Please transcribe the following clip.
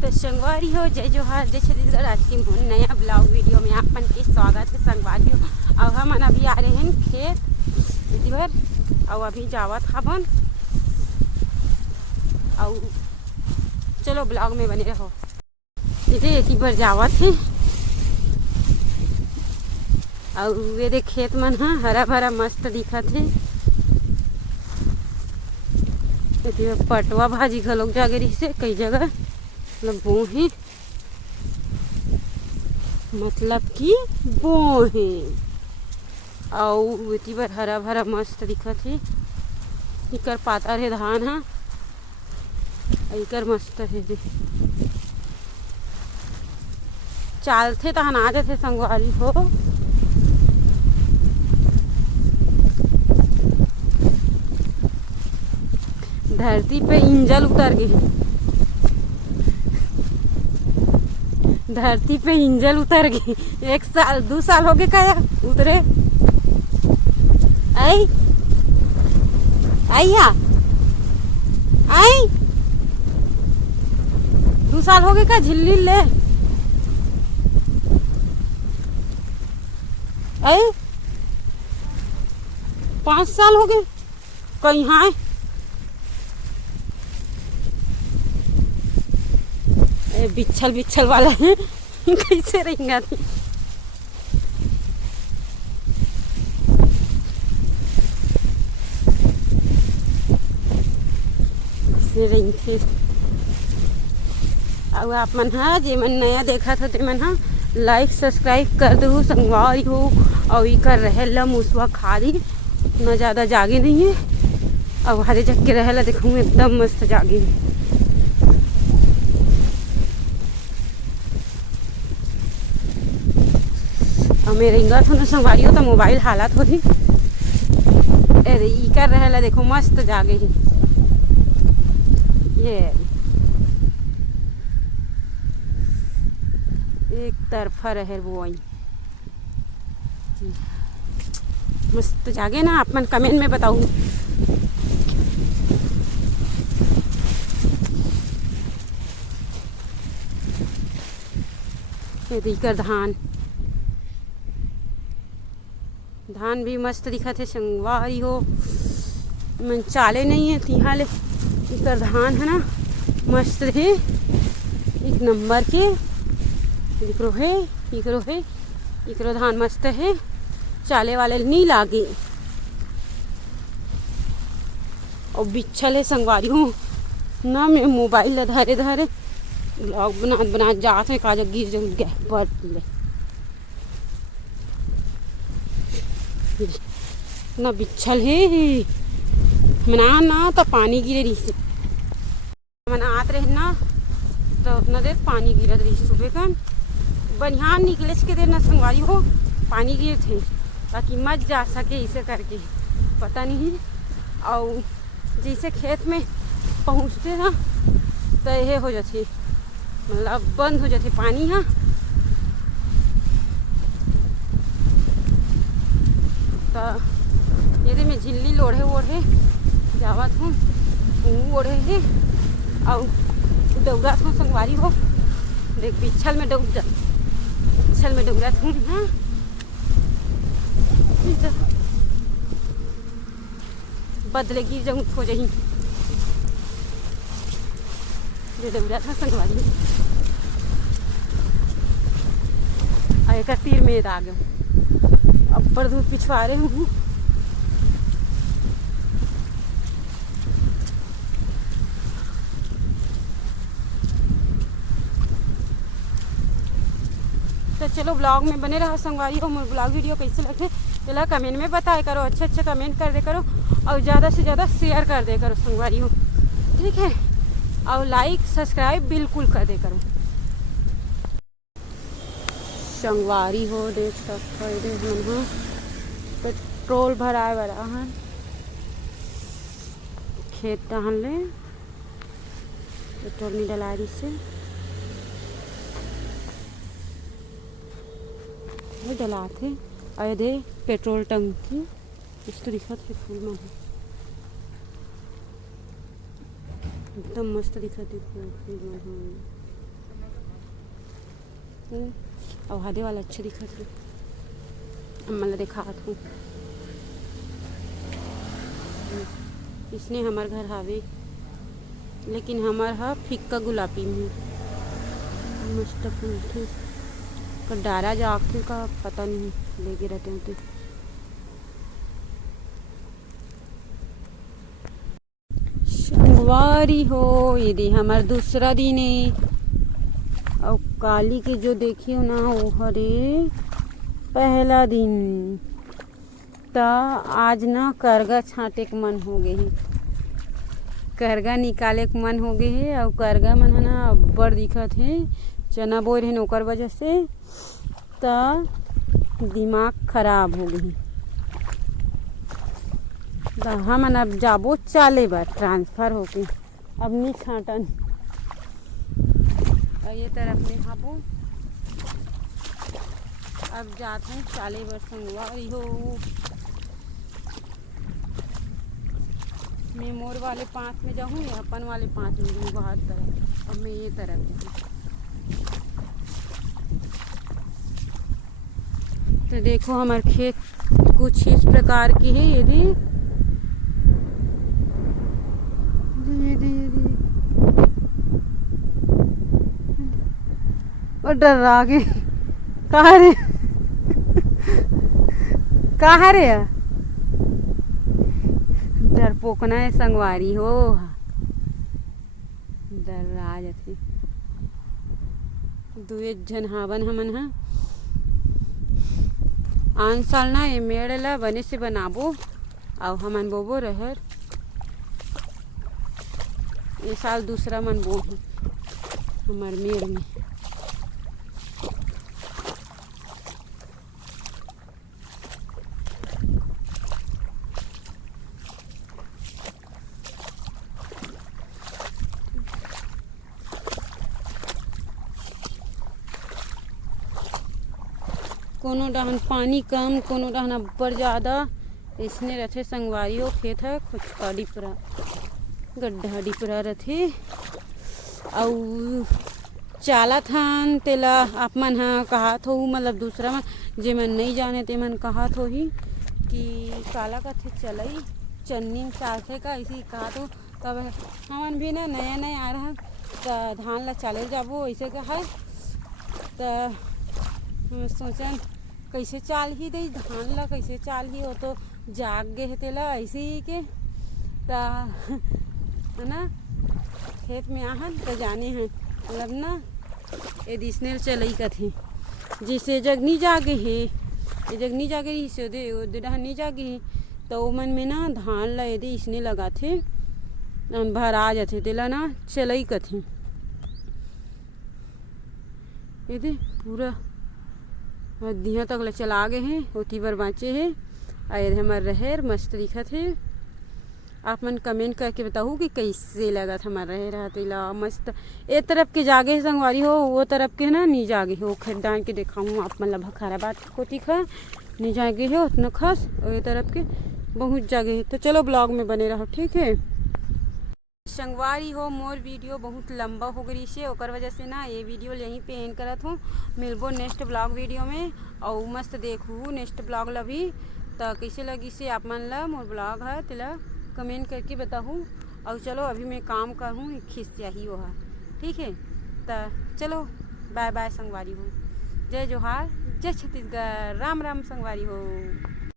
तो संगवारी हो जय जोहार जय छत्तीसगढ़। आज की नया ब्लॉग वीडियो में आपन के स्वागत है संगवारी हो। और हम अभी आ रहे हैं खेत इधर और अभी जावत हवन और चलो ब्लॉग में बने रहो। इधर एक ही बार जावत है और वे देख खेत मन हाँ हरा भरा मस्त दिखत है। पटवा भाजी घलोक जागे रही से कई जगह मतलब वो है मतलब कि वो है और इतनी बार हरा भरा मस्त दिखत है। इकर पाता है धान हाँ इकर मस्त है चालते तहन आ जाते संगवारी हो। धरती पे इंजल उतर गए, धरती पे इंजल उतर गए। 1 साल 2 साल हो गए क्या उतरे। आई आइया आई 2 साल हो गए क्या झिल्ली ले आई 5 साल हो गए कहीं हाँ बिच्छल बिच्छल वाला है कैसे रहेंगे थे। और आप मन हाँ जे मन नया देखा था ते मन हाँ लाइक सब्सक्राइब कर दो संगवारी हो। और ये कर रहे ला मुसवा खादी न ज़्यादा जागे नहीं है और हरे जग के रहे ला देखूँ एकदम मस्त जागे। मेरे इंगा था ना संगवारी हो तो मोबाइल हालत हो रही अरे ई कर रहे ला देखो मस्त जागे ही ये एक तरफा रहे वो मस्त जागे ना। आप मन कमेंट में बताऊँ ये कर धान भी मस्त दिखत है संगवारी हो। मन चाले नहीं है तिहा ले इकर धान है ना मस्त है एक नंबर के इकरो है इकरो धान मस्त है चाले वाले नहीं लागे और बिच्छल है संगवारी हो ना। मैं मोबाइल धरे धरे ब्लॉग बना जाते हैं काज गिर जो पर ना बिच्छल है मना ना तो पानी गिरे रही से मना आत रहे ना तो उतना देर पानी गिरत रही सुबह का बढ़िया निकले के देर ना संगवारी हो पानी गिर थे ताकि मत जा सके इसे करके पता नहीं। और जैसे खेत में पहुँचते ना तो यह हो जाते मतलब बंद हो जाते पानी हाँ तो यदि मैं झिल्ली लोढ़े ओढ़े जावत हूँ ओढ़े है और दौड़त हूँ संगवारी हो देख बिच्छल में दौड़त हूँ हाँ बदले गिर जाऊँ हो जाही जो दौड़त था संगवारी और एक तीर में आ गया अब पर दूध पिछवा रहे हूँ। तो चलो ब्लॉग में बने रहा संगवारी हो। मोर ब्लॉग वीडियो कैसे लगते चला कमेंट में बताया करो अच्छे कमेंट कर दे करो और ज़्यादा से ज़्यादा शेयर कर दे करो संगवारी हो ठीक है। और लाइक सब्सक्राइब बिल्कुल कर दे करो संगवारी हो। देख सकते हो पेट्रोल भराए वाला है खेत टहन ले पेट्रोल नहीं डला रही से वो डलाते और दे पेट्रोल टंकी इस तो दिखत है फूल में एकदम मस्त दिखत है फूल में। और हादे वाला अच्छा दिखत है। अम्मा ला दिखात हूँ। इसने हमार घर हावे, लेकिन हमार हा फिक्का गुलाबी में मस्त फूल थे। पर डारा जाके का पता नहीं लेके रहते होते। संगवारी हो ये दे हमार दूसरा दिन है। और काली के जो देखियो ना वो हरे पहला दिन। ता आज ना करगा छाटे के मन हो गए है, करगा निकाले के मन हो गए है। और करगा मन है ना अब्बड़ दिखत है, चना बोर है ओकर वजह से ता दिमाग खराब हो गई। हमन अब जाबो चाले बार ट्रांसफर होके, अब नहीं छाटन। और ये तरफ में हाबो अब जात हूँ चाले बार संगवारी हो। मैं मोर वाले 5 में जाऊँ या अपन वाले 5 में जाऊँ बाहर तरफ। अब मैं ये तरफ जाऊँ। तो देखो हमारे खेत कुछ इस प्रकार की है। यदि और डर गए कहाँ रे कहाँ रे डर पोकना है संगवारी हो, डर आ जाते। दुए झन हावन हमन हा आन साल ना ये मेड़ ला बने से बनाबो और हमन बोबो रहर। ये साल दूसरा मन बो हमार मेड़ में। कोनो डहन पानी कम, कोनो डहन अब्बड़ ज़्यादा इसने रथे। संगवारी हो खेत है कुछ डिपरा गड्ढा डिपरा रथे। और चालत हन तेला आप मन हा कहात हो, मतलब दूसरा मन जे मन नहीं जाने ते मन कहात हो ही कि काला कथे चलई चन्नी चालथे का इसी कहात हो। तब हमन भी ना नया नया आ रहा तो धान ला चाले जाबो ऐसे का है। तो सोचन कैसे चाल ही दई धान ला, कैसे चाल ही हो तो जाग गए तेला ऐसे ही के ता है ना खेत में आहन तो जाने हैं मतलब ना ये दिसने चलई कथे जिसे जगनी जागे है। ये जगनी जागे इसे दे नहीं जागे है तो वो मन में ना धान ला यदि इसने लगाथे भर आ जाते तेला ना चलई कथे। ये पूरा दिहा तक ले चला गए हैं ओती बर बाँचे है। और हमार रहेर मस्त दिखत है। आप मन कमेंट करके बताओ कि कैसे लगा था हमारा रहेर तेला मस्त। एक तरफ के जागे है संगवारी हो, वो तरफ के ना नहीं जागे हो खेत डाल के दिखाऊँ आप मतलब भखारा बात होती खा नहीं जागे है उतना खास। और ये तरफ के बहुत जागे है। तो चलो ब्लॉग में बने रहो ठीक है। संगवारी हो मोर वीडियो बहुत लंबा हो गई से ओकर वजह से ना ये वीडियो यहीं पे एंड करत हूँ। मिलबो नेक्स्ट ब्लॉग वीडियो में और मस्त देखू नेक्स्ट ब्लॉग ला भी। तो कैसे लगी से आप मन ला मोर ब्लॉग है तेला कमेंट करके बताऊँ। और चलो अभी मैं काम करूँ खिस्सा ही वो है ठीक है। तो चलो बाय बाय संगवारी हो। जय जोहार जय छत्तीसगढ़ राम राम संगवारी हो।